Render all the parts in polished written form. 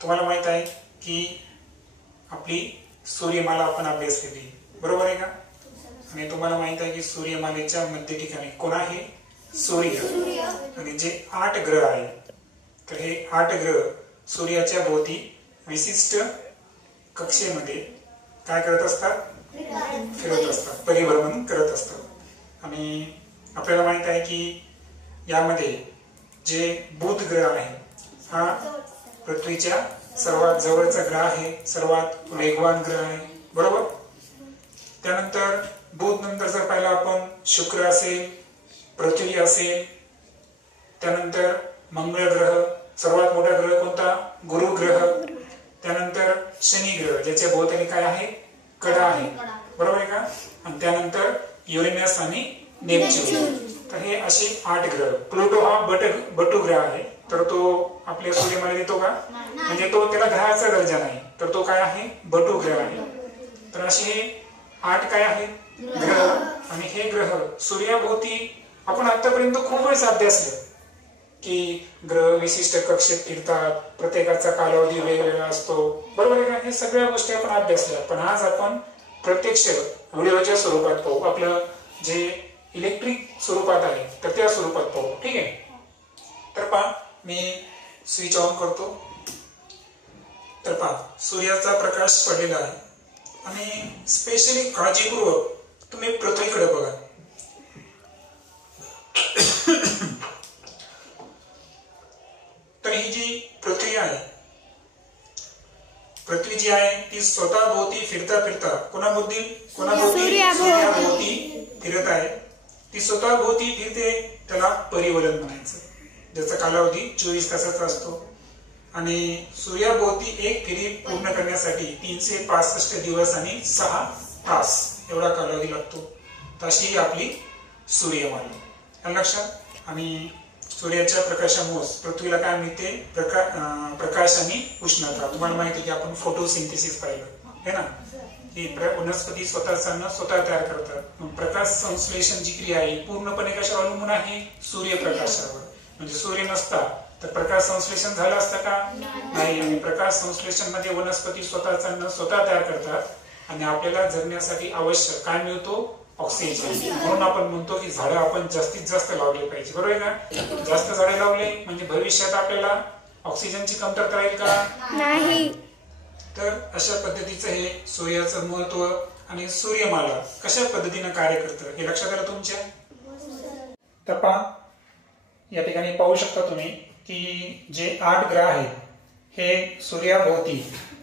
तुम्हाला माहित आहे की आपली सूर्यमाला आपण अभ्यासलेली, बरोबर आहे का? आणि तुम्हाला माहित आहे की सूर्यमालेच्या मध्य ठिकाणी कोण आहे? सूर्य. आणि जे 8 ग्रह आहे, तर हे 8 ग्रह सूर्याच्या भोवती विशिष्ट कक्षेमध्ये काय करत असतात? फिरत असतात, परिभ्रमण करत असतात. आणि आपल्याला माहित आहे की यामध्ये जे बुध ग्रह आहे हा पृथ्वीच्या सर्वात जवळचा ग्रह आहे, सर्वात वेगवान ग्रह आहे, बरोबर? त्यानंतर बुध नंतर जर पाहिलं आपण शुक्र असेल, पृथ्वी असेल, त्यानंतर मंगळ ग्रह, सर्वात मोठा ग्रह कोणता? गुरु ग्रह. त्यानंतर शनी ग्रह ज्याच्या भोवताली काय आहे? कडा आहे, बरोबर आहे का? आणि त्यानंतर युरेनस आणि नेपच्यून. तर हे असे 8 ग्रह. प्लुटो हा बटू ग्रह आहे, तर तो आपल्या सूर्यमालेत येतो का? म्हणजे तो त्याला ग्रहाचा दर्जा नाही, तर तो काय आहे? बटू ग्रह आहे. तर असे हे 8 काय आहेत? ग्रह. आणि हे ग्रह सूर्याभोवती आपण आतापर्यंत खूप वेळेस अभ्यासले की ग्रह विशिष्ट कक्षेत फिरतात, प्रत्येकाचा कालावधी वेगवेगळा असतो, बरोबर आहे का? हे सगळ्या गोष्टी आपण अभ्यासल्या. पण आज आपण प्रत्यक्ष व्हिडिओच्या स्वरूपात पाहू, आपलं जे इलेक्ट्रिक स्वरूपात आहे तर त्या स्वरूपात पाहू, ठीक आहे? तर पहा, मी स्विच ऑन करतो. तर पहा, सूर्याचा प्रकाश पडलेला आहे आणि स्पेशली काळजीपूर्वक तुम्ही पृथ्वीकडे बघा. तर ही जी पृथ्वी आहे, पृथ्वी जी आहे ती स्वतः भोवती फिरता फिरता कोणाभोवती? सूर्याभोवती फिरत आहे. ती स्वतः भोवती फिरते, त्याला परिवलन म्हणायचं, ज्याचा कालावधी 24 तासाचा असतो. आणि सूर्याभोवती एक फेरी पूर्ण करण्यासाठी 365 दिवस आणि 6 तास एवढा कालावधी लागतो. तशी आपली सूर्यमाला, लक्षात. आणि सूर्याच्या प्रकाशामुळे पृथ्वीला काय मिळते? प्रकाश आणि उष्णता. तुम्हाला माहिती आहे की आपण फोटोसिंथेसिस पाहिलं है ना, की वनस्पती स्वतःचं अन्न स्वतः तयार करतात. प्रकाश संश्लेषण जी क्रिया आहे पूर्णपणे कशावर अवलंबून आहे? सूर्यप्रकाशावर. म्हणजे सूर्य नसता तर प्रकाश संश्लेषण झालं असतं का? नाही. आणि प्रकाश संश्लेषण मध्ये वनस्पती स्वतःचं अन्न स्वतः तयार करतात आणि आपल्याला जगण्यासाठी आवश्यक काय मिळतो? ऑक्सिजन. म्हणून आपण म्हणतो की झाडं आपण जास्तीत जास्त लावले पाहिजे, बरोबर आहे का? जास्त झाडे लावले म्हणजे भविष्यात आपल्याला ऑक्सिजनची कमतरता येईल का? नाही. तर अशा पद्धतीचं हे सूर्याचं महत्व आणि सूर्यमाला कशा पद्धतीने कार्य करतं हे लक्षात आलं तुमच्या? तर पहा, या ठिकाणी पाहू शकता तुम्ही की जे 8 ग्रह आहेत हे सूर्याभोवती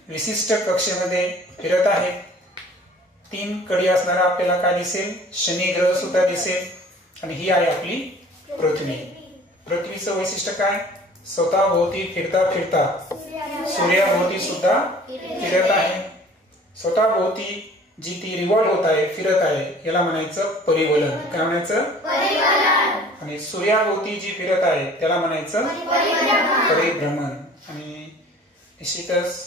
विशिष्ट कक्षेमध्ये फिरत आहेत. 3 कडी असणारा आपल्याला काय दिसेल? शनी ग्रह सुद्धा दिसेल. आणि ही आहे आपली पृथ्वी. पृथ्वीचं वैशिष्ट्य काय? स्वतः भोवती फिरता फिरता सूर्याभोवती सुद्धा फिरत आहे. स्वतः भोवती जी ती रिव्हॉल्व होत आहे, फिरत आहे, याला म्हणायचं परिवलन. काय म्हणायचं? परिवलन. आणि सूर्याभोवती जी फिरत आहे त्याला म्हणायचं परिभ्रमण. आणि निश्चितच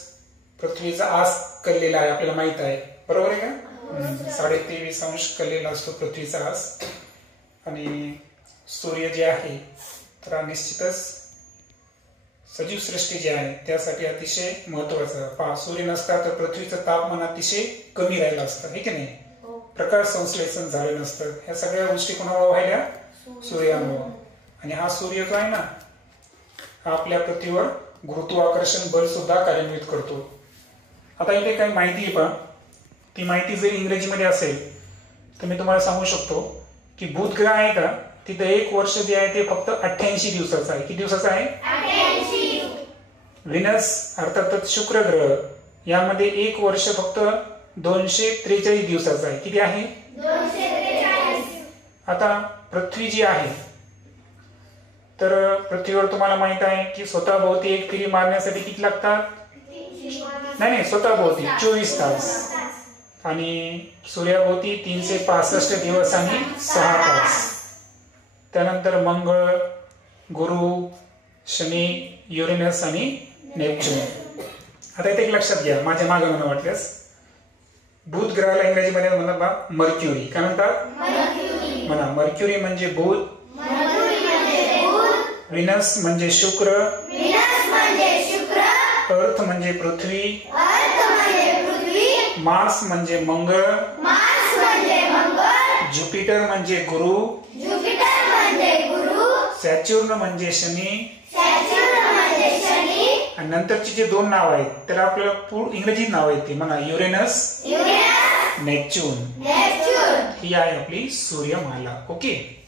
पृथ्वीचा आस कललेला आहे, आपल्याला माहित आहे, बरोबर आहे का? 23.5 अंश कललेला असतो पृथ्वीचा आस. आणि सूर्य जे आहे तर निश्चितच सजीव सृष्टी जी आहे त्यासाठी अतिशय महत्वाचं. पहा, सूर्य नसता तर पृथ्वीचं तापमान अतिशय कमी राहिलं असतं, हे की नाही? प्रकाश संश्लेषण झालं नसतं. ह्या सगळ्या गोष्टी कोणामुळे व्हायल्या? सूर्यामुळे. आणि हा सूर्य जो आहे ना, हा आपल्या पृथ्वीवर गुरुत्वाकर्षण बल सुद्धा कार्यान्वित करतो. आता इथे काही माहिती आहे, पहा, ती माहिती जर इंग्रजीमध्ये असेल तर मी तुम्हाला सांगू शकतो की बुध ग्रह आहे का, तिथं 1 वर्ष जे आहे ते फक्त 88 दिवसाचं आहे. किती दिवसाचं आहे? 88. व्हेनस अर्थातच शुक्र ग्रह यामध्ये 1 वर्ष फक्त 243 दिवसाचं आहे. किती आहे? 243. आता पृथ्वी जी आहे तर पृथ्वीवर तुम्हाला माहित आहे की स्वतः भोवती एक फेरी मारण्यासाठी किती लागतात? नाही, स्वतः भोवती 24 तास. आणि सूर्याभोवती 365 दिवस आणि 6 तास. त्यानंतर मंगळ, गुरु, शनी, युरेनस आणि नेपच्यून. आता इथे एक लक्षात घ्या, माझ्या मागे म्हणून वाटल्यास बुध ग्रहाला इंग्रजीमध्ये म्हणतात मर्क्युरी. काय म्हणतात? म्हणा. मर्क्युरी म्हणजे बुध, व्हेनस म्हणजे शुक्र, अर्थ म्हणजे पृथ्वी, मार्स म्हणजे मंगळ, ज्युपिटर म्हणजे गुरु, सॅच्युर्न म्हणजे शनी, आणि नंतरची जे दोन नाव आहेत त्याला आपल्याला इंग्रजीत नाव आहेत ते म्हणा, युरेनस, नेपच्यून. ही आहे आपली सूर्यमाला. ओके.